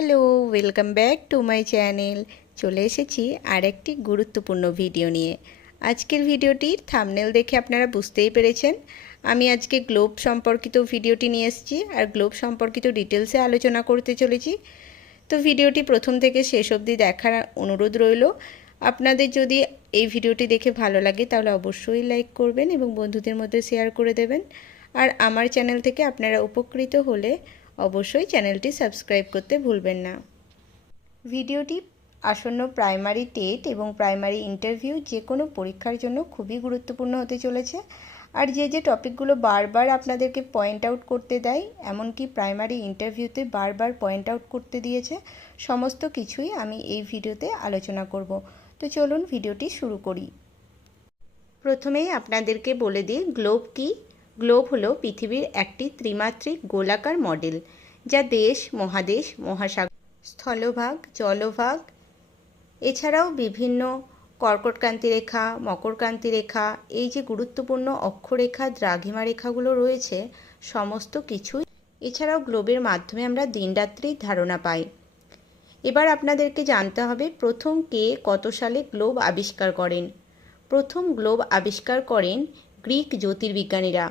Hello, welcome back to my channel. চলে এসেছি আরেকটি গুরুত্বপূর্ণ ভিডিও নিয়ে। আজকের ভিডিওটির থাম্বনেল দেখে আপনারা বুঝতেই পেরেছেন আমি আজকে গ্লোব সম্পর্কিত ভিডিওটি নিয়ে এসেছি আর গ্লোব সম্পর্কিত ডিটেলসে আলোচনা করতে চলেছি। তো ভিডিওটি প্রথম থেকে শেষ অবধি দেখার অনুরোধ রইল। আপনাদের যদি এই ভিডিওটি দেখে ভালো লাগে তাহলে অবশ্যই লাইক করবেন এবং বন্ধুদের মধ্যে শেয়ার করে দেবেন। আর আমার চ্যানেল থেকে আপনারা উপকৃত হলে অবশ্যই চ্যানেলটি সাবস্ক্রাইব করতে ভুলবেন না। ভিডিওটি আসন্ন প্রাইমারি টেট এবং প্রাইমারি ইন্টারভিউ যে কোনো পরীক্ষার জন্য খুবই গুরুত্বপূর্ণ হতে চলেছে। আর যে টপিকগুলো বারবার আপনাদেরকে পয়েন্ট আউট করতে দেয়, এমনকি প্রাইমারি ইন্টারভিউতে বারবার পয়েন্ট আউট করতে দিয়েছে, সমস্ত কিছুই আমি এই ভিডিওতে আলোচনা করব। তো চলুন ভিডিওটি শুরু করি। প্রথমেই আপনাদেরকে বলে দিই গ্লোব কী। গ্লোব হলো পৃথিবীর একটি ত্রিমাত্রিক গোলাকার মডেল, যা দেশ, মহাদেশ, মহাসাগর, স্থলভাগ, জলভাগ এছাড়াও বিভিন্ন কর্কটক্রান্তি রেখা, মকরক্রান্তি রেখা, এই যে গুরুত্বপূর্ণ অক্ষরেখা, দ্রাঘিমা রেখাগুলো রয়েছে, সমস্ত কিছুই এছাড়াও গ্লোবের মাধ্যমে আমরা দিনরাত্রির ধারণা পাই। এবার আপনাদেরকে জানতে হবে প্রথম কে কত সালে গ্লোব আবিষ্কার করেন। প্রথম গ্লোব আবিষ্কার করেন গ্রিক জ্যোতির্বিজ্ঞানীরা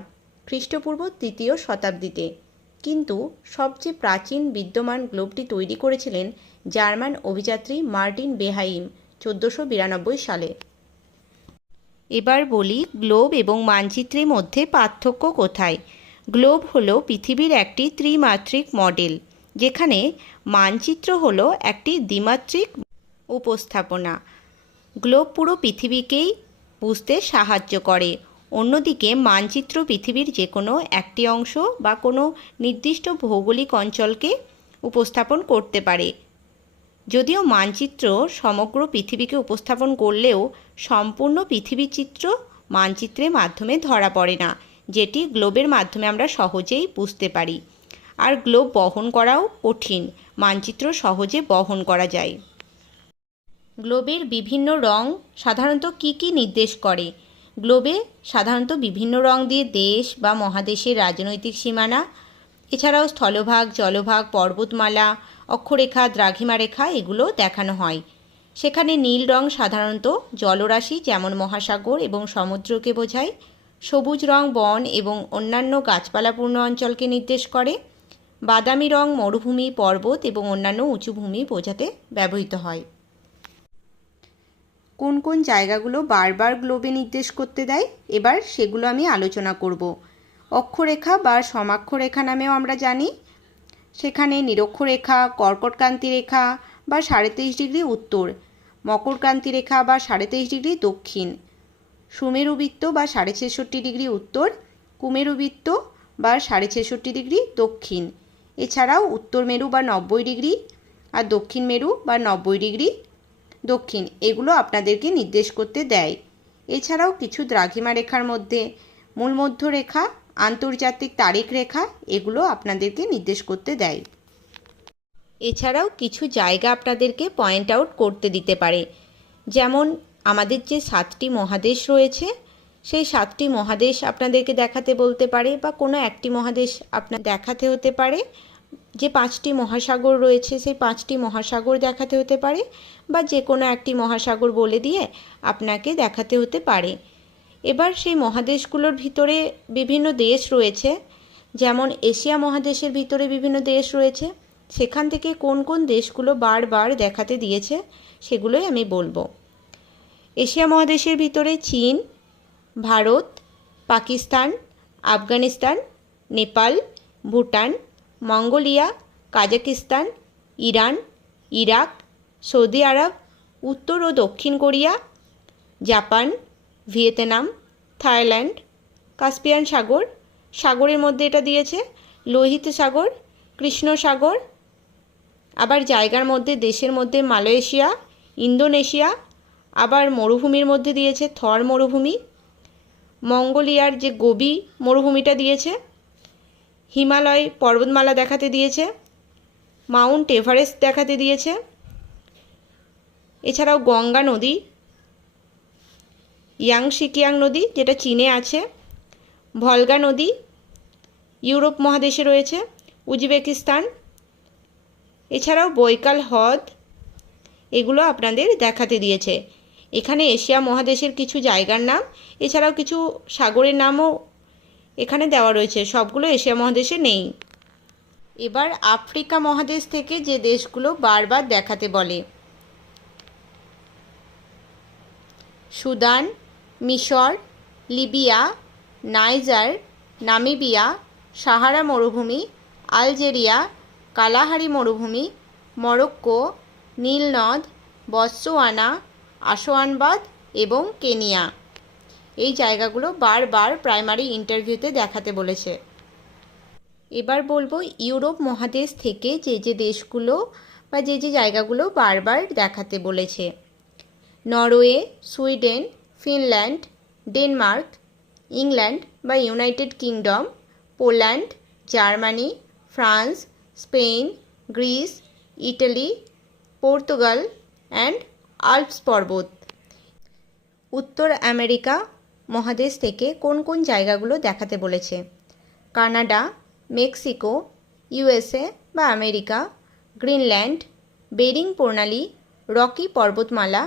খ্রিস্টপূর্ব 3য় শতাব্দীতে। কিন্তু সবচেয়ে প্রাচীন বিদ্যমান গ্লোবটি তৈরি করেছিলেন জার্মান অভিযাত্রী মার্টিন বেহাইম 1492 সালে। এবার বলি গ্লোব এবং মানচিত্রের মধ্যে পার্থক্য কোথায়। গ্লোব হলো পৃথিবীর একটি ত্রিমাত্রিক মডেল, যেখানে মানচিত্র হলো একটি দ্বিমাত্রিক উপস্থাপনা। গ্লোব পুরো পৃথিবীকেই বুঝতে সাহায্য করে। অন্যদিকে মানচিত্র পৃথিবীর যে কোনো একটি অংশ বা কোনো নির্দিষ্ট ভৌগোলিক অঞ্চলকে উপস্থাপন করতে পারে। যদিও মানচিত্র সমগ্র পৃথিবীকে উপস্থাপন করলেও সম্পূর্ণ পৃথিবীর চিত্র মানচিত্রের মাধ্যমে ধরা পড়ে না, যেটি গ্লোবের মাধ্যমে আমরা সহজেই বুঝতে পারি। আর গ্লোব বহন করাও কঠিন, মানচিত্র সহজে বহন করা যায়। গ্লোবের বিভিন্ন রং সাধারণত কী নির্দেশ করে। গ্লোবে সাধারণত বিভিন্ন রং দিয়ে দেশ বা মহাদেশের রাজনৈতিক সীমানা, এছাড়াও স্থলভাগ, জলভাগ, পর্বতমালা, অক্ষরেখা, দ্রাঘিমা রেখা এগুলো দেখানো হয়। সেখানে নীল রং সাধারণত জলরাশি যেমন মহাসাগর এবং সমুদ্রকে বোঝায়। সবুজ রং বন এবং অন্যান্য গাছপালাপূর্ণ অঞ্চলকে নির্দেশ করে। বাদামি রং মরুভূমি, পর্বত এবং অন্যান্য উঁচু ভূমি বোঝাতে ব্যবহৃত হয়। কোন কোন জায়গাগুলো বারবার গ্লোবে নির্দেশ করতে দেয়, এবার সেগুলো আমি আলোচনা করব। অক্ষরেখা বা সমাক্ষরেখা নামেও আমরা জানি। সেখানে নিরক্ষরেখা, কর্কটক্রান্তি রেখা বা 23.5 ডিগ্রি উত্তর, মকরক্রান্তি রেখা বা 23.5 ডিগ্রি দক্ষিণ, সুমেরুবৃত্ত বা 66.5 ডিগ্রি উত্তর, কুমেরুবৃত্ত বা 66.5 ডিগ্রি দক্ষিণ, এছাড়াও উত্তর মেরু বা 90 ডিগ্রি আর দক্ষিণ মেরু বা 90 ডিগ্রি দক্ষিণ, এগুলো আপনাদেরকে নির্দেশ করতে দেয়। এছাড়াও কিছু দ্রাঘিমা রেখার মধ্যে মূলমধ্য রেখা, আন্তর্জাতিক তারিখ রেখা এগুলো আপনাদেরকে নির্দেশ করতে দেয়। এছাড়াও কিছু জায়গা আপনাদেরকে পয়েন্ট আউট করতে দিতে পারে, যেমন আমাদের যে 7টি মহাদেশ রয়েছে সেই 7টি মহাদেশ আপনাদেরকে দেখাতে বলতে পারে, বা কোনো একটি মহাদেশ আপনার দেখাতে হতে পারে। যে 5টি মহাসাগর রয়েছে সেই 5টি মহাসাগর দেখাতে হতে পারে, বা যে কোনো একটি মহাসাগর বলে দিয়ে আপনাকে দেখাতে হতে পারে। এবার সেই মহাদেশগুলোর ভিতরে বিভিন্ন দেশ রয়েছে, যেমন এশিয়া মহাদেশের ভিতরে বিভিন্ন দেশ রয়েছে। সেখান থেকে কোন কোন দেশগুলো বারবার দেখাতে দিয়েছে সেগুলোই আমি বলবো। এশিয়া মহাদেশের ভিতরে চীন, Bharat, Pakistan, Afghanistan, Nepal, Bhutan, Mongolia, Kazakhstan, Iran, Iraq, Saudi Arab, উত্তর ও দক্ষিণ Korea, Japan, Vietnam, Thailand, Caspian সাগর, সাগরের মধ্যে এটা দিয়েছে লোহিত সাগর, কৃষ্ণ সাগর। আবার জায়গার মধ্যে দেশের মধ্যে মালয়েশিয়া, ইন্দোনেশিয়া, আবার মরুভূমির মধ্যে দিয়েছে থর মরুভূমি, মঙ্গোলিয়ার যে গোবি মরুভূমিটা দিয়েছে, হিমালয় পর্বতমালা দেখাতে দিয়েছে, মাউন্ট এভারেস্ট দেখাতে দিয়েছে, এছাড়াও গঙ্গা নদী, ইয়াংশিকিয়াং নদী যেটা চীনে আছে, ভলগা নদী ইউরোপ মহাদেশে রয়েছে, উজবেকিস্তান, এছাড়াও বৈকাল হ্রদ এগুলো আপনাদের দেখাতে দিয়েছে। এখানে এশিয়া মহাদেশের কিছু জায়গার নাম এছাড়াও কিছু সাগরের নামও এখানে দেওয়া রয়েছে, সবগুলো এশিয়া মহাদেশে নেই। এবার আফ্রিকা মহাদেশ থেকে যে দেশগুলো বারবার দেখাতে বলে: সুদান, মিশর, লিবিয়া, নাইজার, নামিবিয়া, সাহারা মরুভূমি, আলজেরিয়া, কালাহারি মরুভূমি, মরক্কো, নীলনদ, বতসোয়ানা, আসোয়ানবাদ এবং কেনিয়া। এই জায়গাগুলো বারবার প্রাইমারি ইন্টারভিউতে দেখাতে বলেছে। এবার বলবো ইউরোপ মহাদেশ থেকে যে যে দেশগুলো বা যে যে জায়গাগুলো বারবার দেখাতে বলেছে: Norway, Sweden, Finland, Denmark, England বা United Kingdom, Poland, Germany, France, Spain, Greece, Italy, Portugal and Alps পর্বত। উত্তর আমেরিকা মহাদেশ থেকে কোন কোন জায়গাগুলো দেখাতে বলেছে: কানাডা, মেক্সিকো, ইউএসএ বা আমেরিকা, গ্রিনল্যান্ড, বেরিং প্রণালী, রকি পর্বতমালা,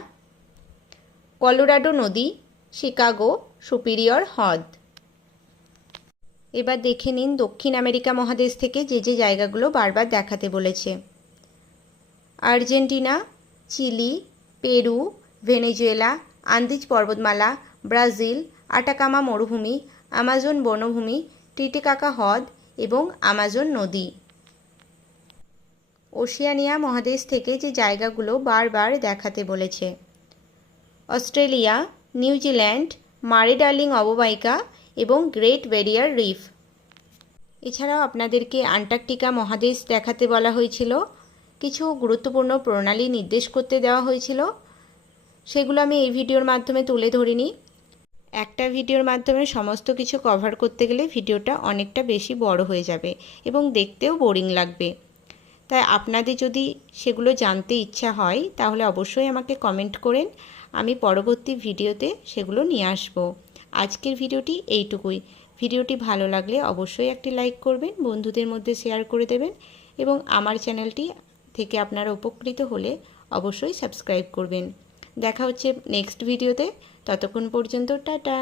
কলোরাডো নদী, শিকাগো, সুপিরিয়র হ্রদ। এবার দেখে নিন দক্ষিণ আমেরিকা মহাদেশ থেকে যে যে জায়গাগুলো বারবার দেখাতে বলেছে: Argentina, Chile, Peru, Venezuela, Andes পর্বতমালা, ব্রাজিল, আটাকামা মরুভূমি, আমাজন বনভূমি, টিটিকাকা হ্রদ এবং আমাজন নদী। ওশিয়ানিয়া মহাদেশ থেকে যে জায়গাগুলো বারবার দেখাতে বলেছে: অস্ট্রেলিয়া, নিউজিল্যান্ড, মারে ডার্লিং অববাহিকা এবং গ্রেট ব্যারিয়ার রিফ। এছাড়াও আপনাদেরকে অ্যান্টার্কটিকা মহাদেশ দেখাতে বলা হয়েছিল, কিছু গুরুত্বপূর্ণ প্রণালী নির্দেশ করতে দেওয়া হয়েছিল, সেগুলো আমি এই ভিডিওর মাধ্যমে তুলে ধরিনি। একটা ভিডিওর মাধ্যমে সমস্ত কিছু কভার করতে গেলে ভিডিওটা অনেকটা বেশি বড় হয়ে যাবে এবং দেখতেও বোরিং লাগবে। তাই আপনাদের যদি সেগুলো জানতে ইচ্ছা হয় তাহলে অবশ্যই আমাকে কমেন্ট করেন, আমি পরবর্তী ভিডিওতে সেগুলো নিয়ে আসব। আজকের ভিডিওটি এইটুকুই। ভিডিওটি ভালো লাগলে অবশ্যই একটি লাইক করবেন, বন্ধুদের মধ্যে শেয়ার করে দেবেন এবং আমার চ্যানেলটি থেকে আপনারা উপকৃত হলে অবশ্যই সাবস্ক্রাইব করবেন। দেখা হচ্ছে নেক্সট ভিডিওতে, ততক্ষণ পর্যন্ত টাটা।